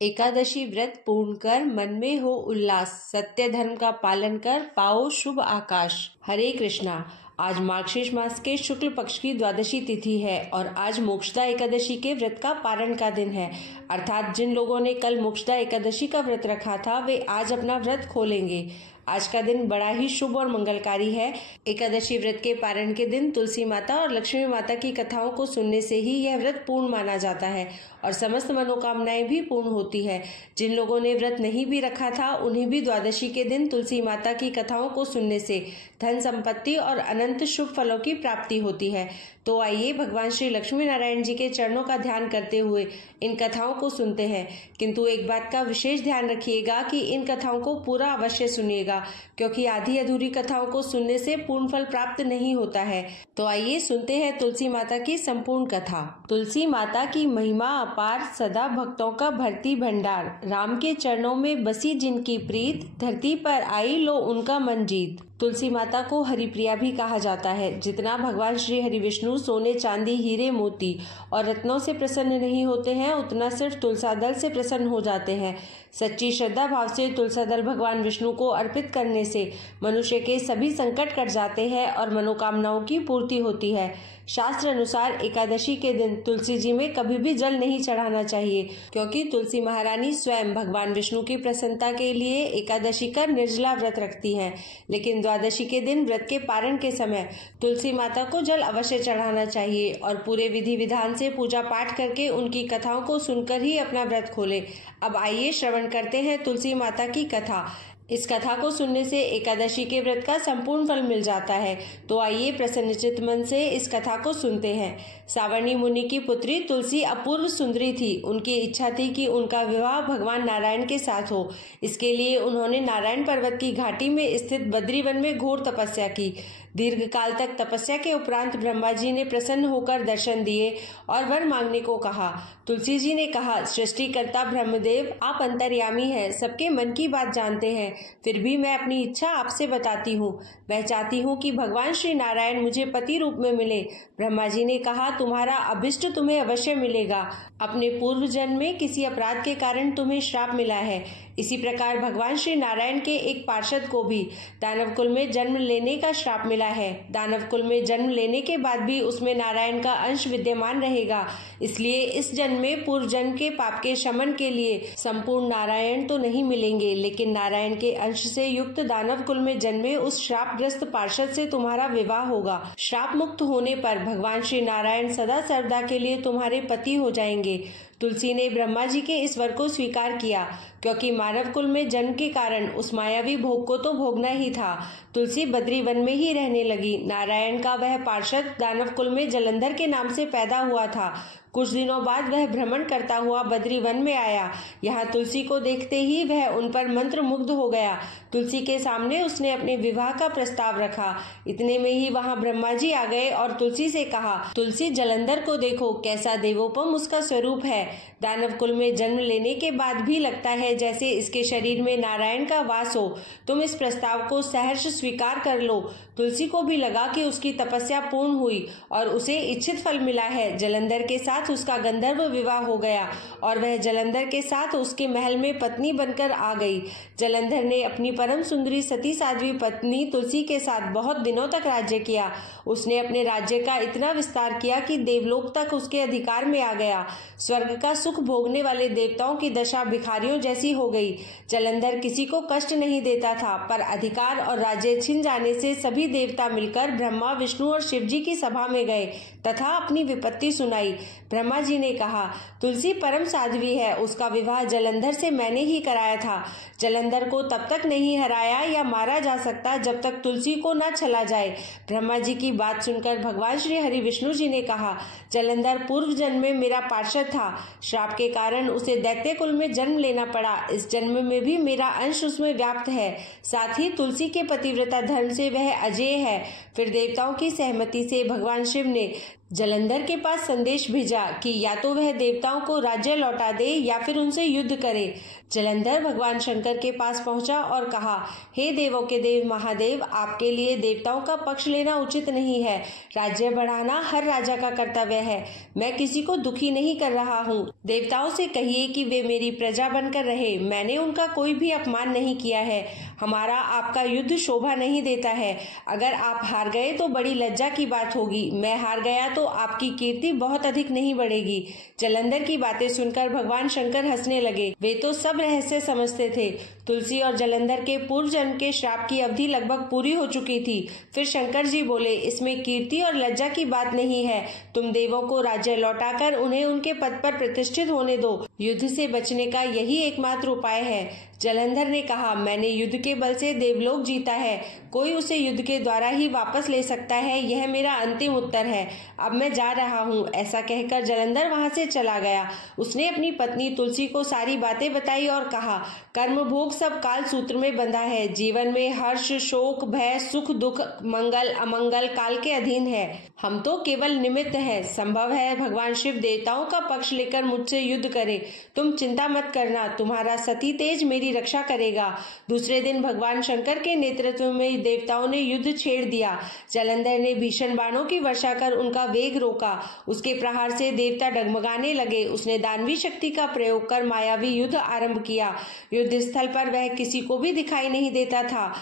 एकादशी व्रत पूर्ण कर मन में हो उल्लास, सत्य धर्म का पालन कर पाओ शुभ आकाश। हरे कृष्णा। आज मार्गशीर्ष मास के शुक्ल पक्ष की द्वादशी तिथि है और आज मोक्षदा एकादशी के व्रत का पारण का दिन है। अर्थात जिन लोगों ने कल मोक्षदा एकादशी का व्रत रखा था वे आज अपना व्रत खोलेंगे। आज का दिन बड़ा ही शुभ और मंगलकारी है। एकादशी व्रत के पारण के दिन तुलसी माता और लक्ष्मी माता की कथाओं को सुनने से ही यह व्रत पूर्ण माना जाता है और समस्त मनोकामनाएं भी पूर्ण होती है। जिन लोगों ने व्रत नहीं भी रखा था उन्हें भी द्वादशी के दिन तुलसी माता की कथाओं को सुनने से धन संपत्ति और अनंत शुभ फलों की प्राप्ति होती है। तो आइए भगवान श्री लक्ष्मी नारायण जी के चरणों का ध्यान करते हुए इन कथाओं को सुनते हैं। किंतु एक बात का विशेष ध्यान रखिएगा कि इन कथाओं को पूरा अवश्य सुनिएगा, क्योंकि आधी अधूरी कथाओं को सुनने से पूर्ण फल प्राप्त नहीं होता है। तो आइए सुनते हैं तुलसी माता की संपूर्ण कथा। तुलसी माता की महिमा अपार, सदा भक्तों का भरती भंडार। राम के चरणों में बसी जिनकी प्रीत, धरती पर आई लो उनका मन जीत। तुलसी माता को हरिप्रिया भी कहा जाता है। जितना भगवान श्री हरि विष्णु सोने चांदी हीरे मोती और रत्नों से प्रसन्न नहीं होते हैं, उतना सिर्फ तुलसा दल से प्रसन्न हो जाते हैं। सच्ची श्रद्धा भाव से तुलसा दल भगवान विष्णु को अर्पित करने से मनुष्य के सभी संकट कट जाते हैं और मनोकामनाओं की पूर्ति होती है। शास्त्र अनुसार एकादशी के दिन तुलसी जी में कभी भी जल नहीं चढ़ाना चाहिए, क्योंकि तुलसी महारानी स्वयं भगवान विष्णु की प्रसन्नता के लिए एकादशी का निर्जला व्रत रखती हैं। लेकिन द्वादशी के दिन व्रत के पारण के समय तुलसी माता को जल अवश्य चढ़ाना चाहिए और पूरे विधि विधान से पूजा पाठ करके उनकी कथाओं को सुनकर ही अपना व्रत खोले। अब आइए श्रवण करते हैं तुलसी माता की कथा। इस कथा को सुनने से एकादशी के व्रत का संपूर्ण फल मिल जाता है। तो आइए प्रसन्नचित्त मन से इस कथा को सुनते हैं। सावर्णी मुनि की पुत्री तुलसी अपूर्व सुंदरी थी। उनकी इच्छा थी कि उनका विवाह भगवान नारायण के साथ हो। इसके लिए उन्होंने नारायण पर्वत की घाटी में स्थित बद्रीवन में घोर तपस्या की। दीर्घ काल तक तपस्या के उपरांत ब्रह्मा जी ने प्रसन्न होकर दर्शन दिए और वर मांगने को कहा। तुलसी जी ने कहा, सृष्टिकर्ता ब्रह्मदेव, आप अंतर्यामी हैं, सबके मन की बात जानते हैं। फिर भी मैं अपनी इच्छा आपसे बताती हूँ। मैं चाहती हूँ कि भगवान श्री नारायण मुझे पति रूप में मिले। ब्रह्मा जी ने कहा, तुम्हारा अभिष्ट तुम्हें अवश्य मिलेगा। अपने पूर्व जन्म में किसी अपराध के कारण तुम्हें श्राप मिला है। इसी प्रकार भगवान श्री नारायण के एक पार्षद को भी दानव कुल में जन्म लेने का श्राप मिला है। दानव कुल में जन्म लेने के बाद भी उसमें नारायण का अंश विद्यमान रहेगा। इसलिए इस जन्म में पूर्व जन्म के पाप के शमन के लिए संपूर्ण नारायण तो नहीं मिलेंगे, लेकिन नारायण के अंश से युक्त दानव कुल में जन्मे उस श्रापग्रस्त पार्षद से तुम्हारा विवाह होगा। श्राप मुक्त होने पर भगवान श्री नारायण सदा सर्वदा के लिए तुम्हारे पति हो जाएंगे। तुलसी ने ब्रह्मा जी के इस वर को स्वीकार किया, क्योंकि मानव कुल में जन्म के कारण उस मायावी भोग को तो भोगना ही था। तुलसी बद्री वन में ही रहने लगी। नारायण का वह पार्षद दानव कुल में जलंधर के नाम से पैदा हुआ था। कुछ दिनों बाद वह भ्रमण करता हुआ बद्री वन में आया। यहाँ तुलसी को देखते ही वह उन पर मंत्र मुग्ध हो गया। तुलसी के सामने उसने अपने विवाह का प्रस्ताव रखा। इतने में ही वहाँ ब्रह्मा जी आ गए और तुलसी से कहा, तुलसी, जलंधर को देखो, कैसा देवोपम उसका स्वरूप है। दानव कुल में जन्म लेने के बाद भी लगता है जैसे इसके शरीर में नारायण का वास हो। तुम इस प्रस्ताव को सहर्ष स्वीकार कर लो। तुलसी को भी लगा कि उसकी तपस्या पूर्ण हुई और उसे इच्छित फल मिला है। जलंधर के साथ उसका गंधर्व विवाह हो गया और वह जलंधर के साथ उसके महल में पत्नी बनकर आ गई। जलंधर ने अपनी परम सुंदरी सती साध्वी पत्नी तुलसी के साथ बहुत दिनों तक राज्य किया। उसने अपने राज्य का इतना विस्तार किया कि देवलोक तक उसके अधिकार में आ गया। स्वर्ग का सुख भोगने वाले देवताओं की दशा भिखारियों जैसी हो गई। जलंधर किसी को कष्ट नहीं देता था, पर अधिकार और राज्य छिन जाने से सभी देवता मिलकर ब्रह्मा, विष्णु और शिव जी की सभा में गए तथा अपनी विपत्ति सुनाई। ब्रह्मा जी ने कहा, तुलसी परम साध्वी है, उसका विवाह जलंधर से मैंने ही कराया था। जलंधर को तब तक नहीं हराया या मारा जा सकता जब तक तुलसी को न छला जाए। ब्रह्मा जी की बात सुनकर भगवान श्री हरि विष्णु जी ने कहा, जलंधर पूर्व जन्म में मेरा पार्षद था। श्राप के कारण उसे दैत्य कुल में जन्म लेना पड़ा। इस जन्म में भी मेरा अंश उसमें व्याप्त है। साथ ही तुलसी के पतिव्रता धर्म से वह अजेय है। फिर देवताओं की सहमति से भगवान शिव ने जलंधर के पास संदेश भेजा कि या तो वह देवताओं को राज्य लौटा दे या फिर उनसे युद्ध करे। जलंधर भगवान शंकर के पास पहुंचा और कहा, हे देवों के देव महादेव, आपके लिए देवताओं का पक्ष लेना उचित नहीं है। राज्य बढ़ाना हर राजा का कर्तव्य है। मैं किसी को दुखी नहीं कर रहा हूँ। देवताओं से कहिए कि वे मेरी प्रजा बनकर रहे। मैंने उनका कोई भी अपमान नहीं किया है। हमारा आपका युद्ध शोभा नहीं देता है। अगर आप हार गए तो बड़ी लज्जा की बात होगी। मैं हार गया तो आपकी कीर्ति बहुत अधिक नहीं बढ़ेगी। जलंधर की बातें सुनकर भगवान शंकर हंसने लगे। वे तो सब रहस्य समझते थे। तुलसी और जलंधर के पूर्व जन्म के श्राप की अवधि लगभग पूरी हो चुकी थी। फिर शंकर जी बोले, इसमें कीर्ति और लज्जा की बात नहीं है। तुम देवों को राज्य लौटाकर उन्हें उनके पद पर प्रतिष्ठित होने दो। युद्ध से बचने का यही एकमात्र उपाय है। जलंधर ने कहा, मैंने युद्ध के बल से देवलोक जीता है। कोई उसे युद्ध के द्वारा ही वापस ले सकता है। यह मेरा अंतिम उत्तर है। अब मैं जा रहा हूँ। ऐसा कहकर जलंधर वहां से चला गया। उसने अपनी पत्नी तुलसी को सारी बातें बताई और कहा, कर्म भोग सब काल सूत्र में बंधा है। जीवन में हर्ष, शोक, भय, सुख, दुख, मंगल, अमंगल काल के अधीन है। हम तो केवल निमित्त हैं। संभव है भगवान शिव देवताओं का पक्ष लेकर मुझसे युद्ध करे। तुम चिंता मत करना, तुम्हारा सती तेज मेरी रक्षा करेगा। दूसरे दिन भगवान शंकर के नेतृत्व में देवताओं ने युद्ध छेड़ दिया। जलंधर ने भीषण बाणों की वर्षा कर उनका वेग रोका। उसके प्रहार से देवता डगमगाने लगे। उसने दानवी शक्ति का प्रयोग कर मायावी युद्ध आरंभ किया। युद्ध स्थल पर वह किसी को भी दिखाई नहीं देता था,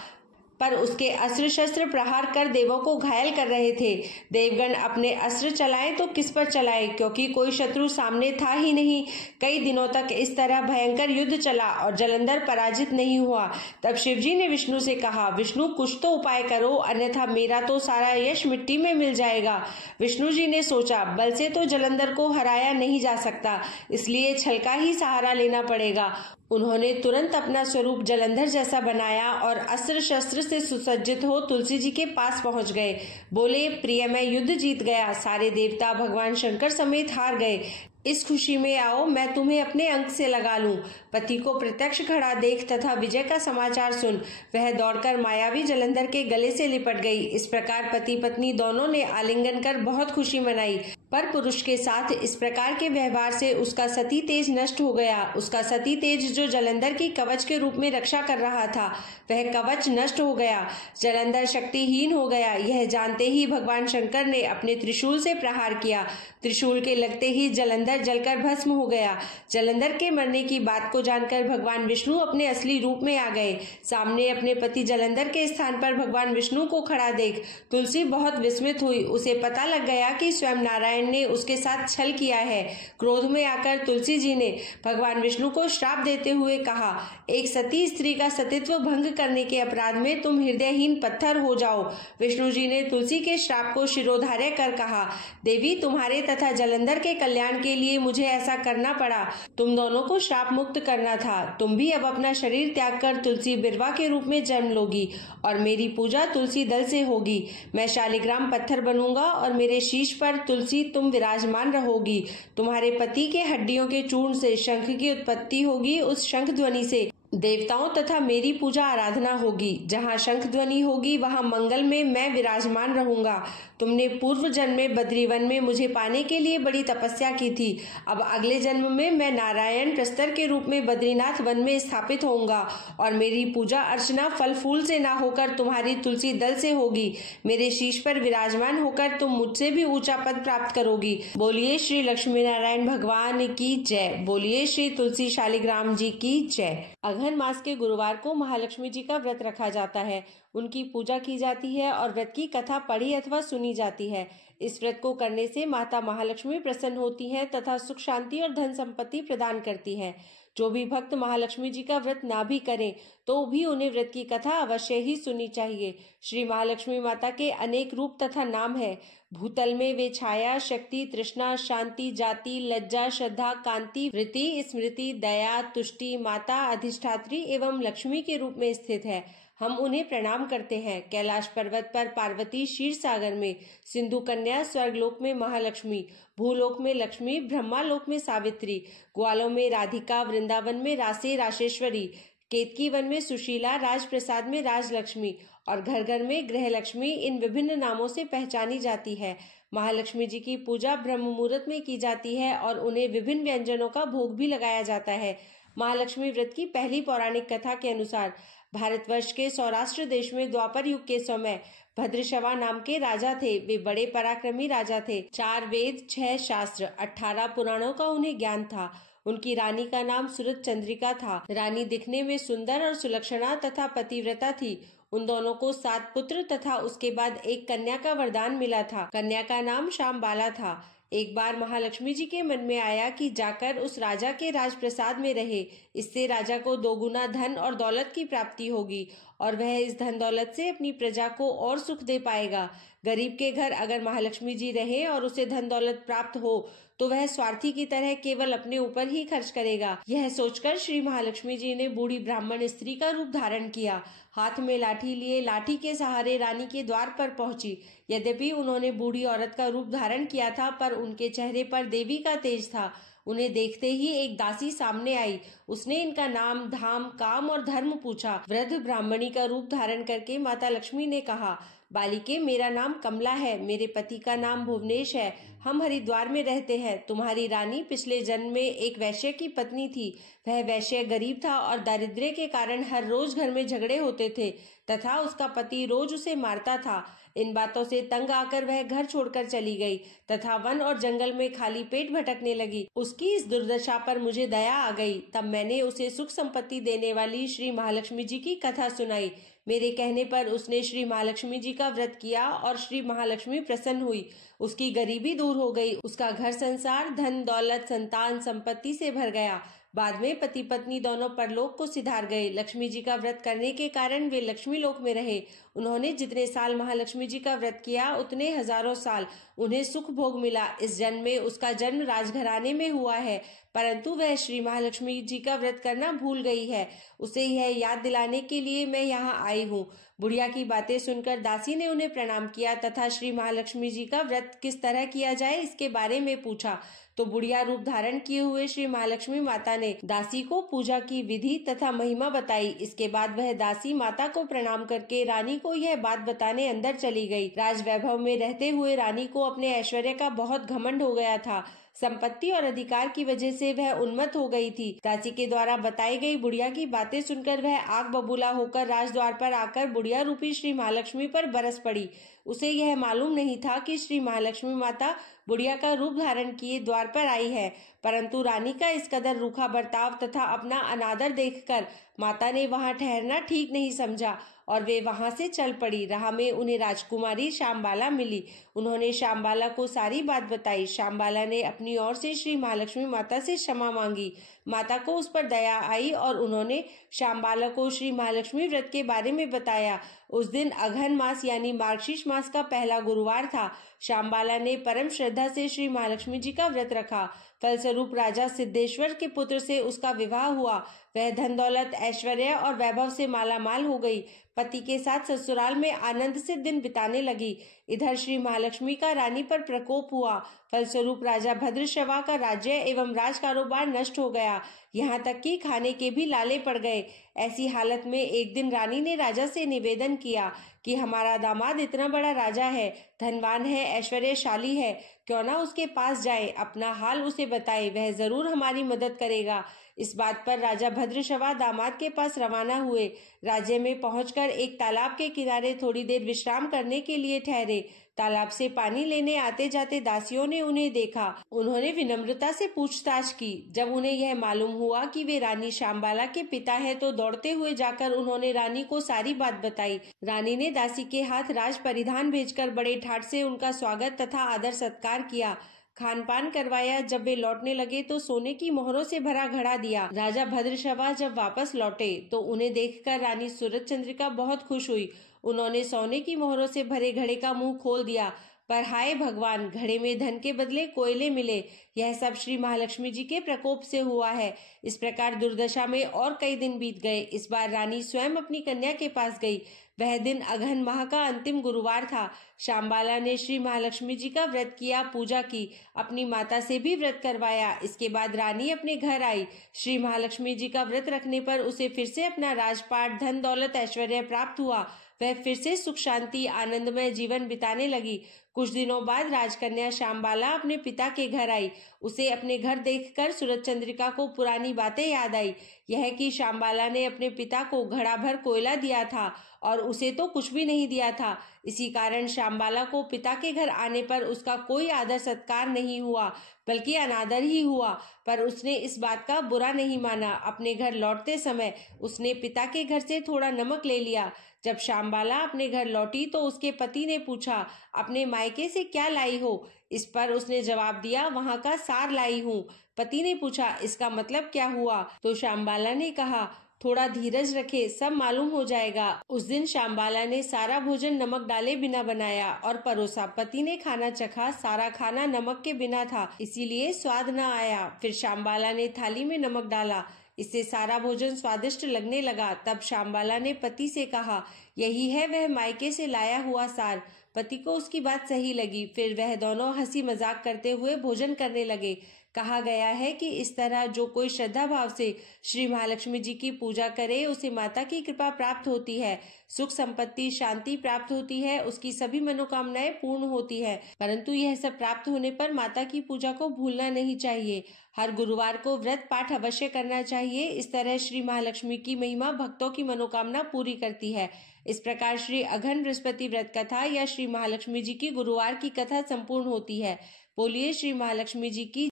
पर उसके अस्त्र शस्त्र प्रहार कर देवों को घायल कर रहे थे। देवगण अपने अस्त्र चलाएं तो किस पर चलाएं, क्योंकि कोई शत्रु सामने था ही नहीं। कई दिनों तक इस तरह भयंकर युद्ध चला और जलंधर पराजित नहीं हुआ। तब शिवजी ने विष्णु से कहा, विष्णु कुछ तो उपाय करो, अन्यथा मेरा तो सारा यश मिट्टी में मिल जाएगा। विष्णु जी ने सोचा, बल से तो जलंधर को हराया नहीं जा सकता, इसलिए छल का ही सहारा लेना पड़ेगा। उन्होंने तुरंत अपना स्वरूप जलंधर जैसा बनाया और अस्त्र शस्त्र से सुसज्जित हो तुलसी जी के पास पहुंच गए। बोले, प्रिय, मैं युद्ध जीत गया। सारे देवता भगवान शंकर समेत हार गए। इस खुशी में आओ, मैं तुम्हें अपने अंक से लगा लूं। पति को प्रत्यक्ष खड़ा देख तथा विजय का समाचार सुन वह दौड़कर मायावी जलंधर के गले से लिपट गई। इस प्रकार पति पत्नी दोनों ने आलिंगन कर बहुत खुशी मनाई। पर पुरुष के साथ इस प्रकार के व्यवहार से उसका सती तेज नष्ट हो गया। उसका सती तेज जो जलंधर की कवच के रूप में रक्षा कर रहा था, वह कवच नष्ट हो गया। जलंधर शक्तिहीन हो गया। यह जानते ही भगवान शंकर ने अपने त्रिशूल से प्रहार किया। त्रिशूल के लगते ही जलंधर जलकर भस्म हो गया। जलंधर के मरने की बात को जानकर भगवान विष्णु अपने असली रूप में आ गए। सामने अपने पति जलंधर के स्थान पर भगवान विष्णु को खड़ा देख तुलसी बहुत विस्मित हुई। उसे पता लग गया कि स्वयं नारायण ने उसके साथ छल किया है। क्रोध में आकर तुलसी जी ने भगवान विष्णु को श्राप देते हुए कहा, एक सती स्त्री का सतीत्व भंग करने के अपराध में तुम हृदयहीन पत्थर हो जाओ। विष्णु जी ने तुलसी के श्राप को शिरोधार्य कर कहा, देवी, तुम्हारे तथा जलंधर के कल्याण के लिए मुझे ऐसा करना पड़ा। तुम दोनों को श्राप मुक्त करना था। तुम भी अब अपना शरीर त्याग कर तुलसी बिरवा के रूप में जन्म लोगी और मेरी पूजा तुलसी दल से होगी। मैं शालिग्राम पत्थर बनूंगा और मेरे शीश पर तुलसी तुम विराजमान रहोगी। तुम्हारे पति के हड्डियों के चूर्ण से शंख की उत्पत्ति होगी। उस शंख ध्वनि से देवताओं तथा मेरी पूजा आराधना होगी। जहाँ शंख ध्वनि होगी वहाँ मंगल में मैं विराजमान रहूंगा। तुमने पूर्व जन्म में बद्रीवन में मुझे पाने के लिए बड़ी तपस्या की थी। अब अगले जन्म में मैं नारायण प्रस्तर के रूप में बद्रीनाथ वन में स्थापित होऊंगा और मेरी पूजा अर्चना फल फूल से ना होकर तुम्हारी तुलसी दल से होगी। मेरे शीश पर विराजमान होकर तुम मुझसे भी ऊंचा पद प्राप्त करोगी। बोलिए श्री लक्ष्मी नारायण भगवान की जय। बोलिए श्री तुलसी शालिग्राम जी की जय। अघन मास के गुरुवार को महालक्ष्मी जी का व्रत रखा जाता है। उनकी पूजा की जाती है और व्रत की कथा पढ़ी अथवा सुनी जाती है। इस व्रत को करने से माता महालक्ष्मी प्रसन्न होती हैं तथा सुख शांति और धन संपत्ति प्रदान करती हैं। जो भी भक्त महालक्ष्मी जी का व्रत ना भी करें तो भी उन्हें व्रत की कथा अवश्य ही सुननी चाहिए। श्री महालक्ष्मी माता के अनेक रूप तथा नाम है। भूतल में वे छाया, शक्ति, तृष्णा, शांति, जाति, लज्जा, श्रद्धा, कांति, वृत्ति, स्मृति, दया, तुष्टि, माता, अधिष्ठात्री एवं लक्ष्मी के रूप में स्थित है। हम उन्हें प्रणाम करते हैं। कैलाश पर्वत पर पार्वती, क्षीर सागर में सिंधु कन्या, स्वर्गलोक में महालक्ष्मी, भूलोक में लक्ष्मी, ब्रह्मालोक में सावित्री, ग्वालों में राधिका, वृंदावन में रासे राशेश्वरी, केतकी वन में सुशीला, राजप्रसाद में राजलक्ष्मी और घर घर में गृहलक्ष्मी इन विभिन्न नामों से पहचानी जाती है। महालक्ष्मी जी की पूजा ब्रह्म मुहूर्त में की जाती है और उन्हें विभिन्न व्यंजनों का भोग भी लगाया जाता है। महालक्ष्मी व्रत की पहली पौराणिक कथा के अनुसार भारतवर्ष के सौराष्ट्र देश में द्वापर युग के समय भद्रशवा नाम के राजा थे। वे बड़े पराक्रमी राजा थे। 4 वेद, 6 शास्त्र, 18 पुराणों का उन्हें ज्ञान था। उनकी रानी का नाम सूरज चंद्रिका था। रानी दिखने में सुंदर और सुलक्षणा तथा पतिव्रता थी। उन दोनों को 7 पुत्र तथा उसके बाद एक कन्या का वरदान मिला था। कन्या का नाम शामबाला था। एक बार महालक्ष्मी जी के मन में आया कि जाकर उस राजा के राजप्रसाद में रहे। इससे राजा को 2 गुना धन और दौलत की प्राप्ति होगी और वह इस धन दौलत से अपनी प्रजा को और सुख दे पाएगा। गरीब के घर अगर महालक्ष्मी जी रहे और उसे धन दौलत प्राप्त हो तो वह स्वार्थी की तरह केवल अपने ऊपर ही खर्च करेगा। यह सोचकर श्री महालक्ष्मी जी ने बूढ़ी ब्राह्मण स्त्री का रूप धारण किया। हाथ में लाठी लिए लाठी के सहारे रानी के द्वार पर पहुंची। यद्यपि उन्होंने बूढ़ी औरत का रूप धारण किया था, पर उनके चेहरे पर देवी का तेज था। उन्हें देखते ही एक दासी सामने आई। उसने इनका नाम, धाम, काम और धर्म पूछा। वृद्ध ब्राह्मणी का रूप धारण करके माता लक्ष्मी ने कहा, बालिके, मेरा नाम कमला है। मेरे पति का नाम भुवनेश है। हम हरिद्वार में रहते हैं। तुम्हारी रानी पिछले जन्म में एक वैश्य की पत्नी थी। वह वैश्य गरीब था और दारिद्र्य के कारण हर रोज घर में झगड़े होते थे तथा उसका पति रोज उसे मारता था। इन बातों से तंग आकर वह घर छोड़कर चली गई तथा वन और जंगल में खाली पेट भटकने लगी। उसकी इस दुर्दशा पर मुझे दया आ गई। तब मैंने उसे सुख संपत्ति देने वाली श्री महालक्ष्मी जी की कथा सुनाई। मेरे कहने पर उसने श्री महालक्ष्मी जी का व्रत किया और श्री महालक्ष्मी प्रसन्न हुई। उसकी गरीबी दूर हो गई। उसका घर संसार धन दौलत संतान संपत्ति से भर गया। बाद में पति पत्नी दोनों परलोक को सिधार गए। लक्ष्मी जी का व्रत करने के कारण वे लक्ष्मी लोक में रहे। उन्होंने जितने साल महालक्ष्मी जी का व्रत किया उतने हजारों साल उन्हें सुख भोग मिला। इस जन्म में उसका जन्म राजघराने में हुआ है, परंतु वह श्री महालक्ष्मी जी का व्रत करना भूल गई है। उसे यह याद दिलाने के लिए मैं यहाँ आई हूँ। बुढ़िया की बातें सुनकर दासी ने उन्हें प्रणाम किया तथा श्री महालक्ष्मी जी का व्रत किस तरह किया जाए इसके बारे में पूछा। तो बुढ़िया रूप धारण किए हुए श्री महालक्ष्मी माता ने दासी को पूजा की विधि तथा महिमा बताई। इसके बाद वह दासी माता को प्रणाम करके रानी को यह बात बताने अंदर चली गई। राज वैभव में रहते हुए रानी को अपने ऐश्वर्य का बहुत घमंड हो गया था। संपत्ति और अधिकार की वजह से वह उन्मत्त हो गई थी। दासी के द्वारा बताई गई बुढ़िया की बातें सुनकर वह आग बबूला होकर राजद्वार पर आकर बुढ़िया रूपी श्री महालक्ष्मी पर बरस पड़ी। उसे यह मालूम नहीं था कि श्री महालक्ष्मी माता बुढ़िया का रूप धारण किए द्वार पर आई है, परंतु रानी का इस कदर रूखा बर्ताव तथा अपना अनादर देखकर माता ने वहां ठहरना ठीक नहीं समझा और वे वहां से चल पड़ी। राह में उन्हें राजकुमारी शामबाला मिली। उन्होंने शामबाला को सारी बात बताई। शामबाला ने अपनी ओर से श्री महालक्ष्मी माता से क्षमा मांगी। माता को उस पर दया आई और उन्होंने शामबाला को श्री महालक्ष्मी व्रत के बारे में बताया। उस दिन अघन मास यानी मार्गशीर्ष मास का पहला गुरुवार था। शामबाला ने परम श्रद्धा से श्री महालक्ष्मी जी का व्रत रखा। फलस्वरूप राजा सिद्धेश्वर के पुत्र से उसका विवाह हुआ। वह धन दौलत ऐश्वर्य और वैभव से मालामाल हो गई। पति के साथ ससुराल में आनंद से दिन बिताने लगी। इधर श्री महालक्ष्मी का रानी पर प्रकोप हुआ। फलस्वरूप राजा भद्रशवा का राज्य एवं राज कारोबार नष्ट हो गया। यहाँ तक कि खाने के भी लाले पड़ गए। ऐसी हालत में एक दिन रानी ने राजा से निवेदन किया कि हमारा दामाद इतना बड़ा राजा है, धनवान है, ऐश्वर्यशाली है, क्यों ना उसके पास जाए, अपना हाल उसे बताए, वह जरूर हमारी मदद करेगा। इस बात पर राजा भद्रशवा दामाद के पास रवाना हुए। राज्य में पहुंचकर एक तालाब के किनारे थोड़ी देर विश्राम करने के लिए ठहरे। तालाब से पानी लेने आते जाते दासियों ने उन्हें देखा। उन्होंने विनम्रता से पूछताछ की। जब उन्हें यह मालूम हुआ कि वे रानी शामबाला के पिता हैं, तो दौड़ते हुए जाकर उन्होंने रानी को सारी बात बताई। रानी ने दासी के हाथ राज परिधान भेजकर बड़े ठाट से उनका स्वागत तथा आदर सत्कार किया। खान पान करवाया। जब वे लौटने लगे तो सोने की मोहरों से भरा घड़ा दिया। राजा भद्रशवा जब वापस लौटे तो उन्हें देखकर रानी सूरज चंद्रिका बहुत खुश हुई। उन्होंने सोने की मोहरों से भरे घड़े का मुंह खोल दिया, पर हाय भगवान, घड़े में धन के बदले कोयले मिले। यह सब श्री महालक्ष्मी जी के प्रकोप से हुआ है। इस प्रकार दुर्दशा में और कई दिन बीत गए। इस बार रानी स्वयं अपनी कन्या के पास गई। वह दिन अघन माह का अंतिम गुरुवार था। शामबाला ने श्री महालक्ष्मी जी का व्रत किया, पूजा की, अपनी माता से भी व्रत करवाया। इसके बाद रानी अपने घर आई। श्री महालक्ष्मी जी का व्रत रखने पर उसे फिर से अपना राजपाट, धन दौलत, ऐश्वर्य प्राप्त हुआ। वह फिर से सुख शांति आनंदमय जीवन बिताने लगी। कुछ दिनों बाद राजकन्या श्यामबाला अपने पिता के घर आई। उसे अपने घर देखकर सूरज चंद्रिका को पुरानी बातें याद आई। यह कि श्यामबाला ने अपने पिता को घड़ा भर कोयला दिया था और उसे तो कुछ भी नहीं दिया था। इसी कारण श्यामबाला को पिता के घर आने पर उसका कोई आदर सत्कार नहीं हुआ, बल्कि अनादर ही हुआ। पर उसने इस बात का बुरा नहीं माना। अपने घर लौटते समय उसने पिता के घर से थोड़ा नमक ले लिया। जब श्यामबाला अपने घर लौटी तो उसके पति ने पूछा, अपने मायके से क्या लाई हो? इस पर उसने जवाब दिया, वहां का सार लाई हूँ। पति ने पूछा, इसका मतलब क्या हुआ? तो श्यामबाला ने कहा, थोड़ा धीरज रखे, सब मालूम हो जाएगा। उस दिन श्यामबाला ने सारा भोजन नमक डाले बिना बनाया और परोसा। पति ने खाना चखा, सारा खाना नमक के बिना था, इसीलिए स्वाद न आया। फिर श्यामबाला ने थाली में नमक डाला, इससे सारा भोजन स्वादिष्ट लगने लगा। तब श्यामबाला ने पति से कहा, यही है वह मायके से लाया हुआ सार। पति को उसकी बात सही लगी। फिर वह दोनों हंसी मजाक करते हुए भोजन करने लगे। कहा गया है कि इस तरह जो कोई श्रद्धा भाव से श्री महालक्ष्मी जी की पूजा करे उसे माता की कृपा प्राप्त होती है, सुख संपत्ति शांति प्राप्त होती है, उसकी सभी मनोकामनाएं पूर्ण होती है। परंतु यह सब प्राप्त होने पर माता की पूजा को भूलना नहीं चाहिए। हर गुरुवार को व्रत पाठ अवश्य करना चाहिए। इस तरह श्री महालक्ष्मी की महिमा भक्तों की मनोकामना पूरी करती है। इस प्रकार श्री अघन बृहस्पति व्रत कथा या श्री महालक्ष्मी जी की गुरुवार की कथा संपूर्ण होती है। बोलिए श्री महालक्ष्मी जी की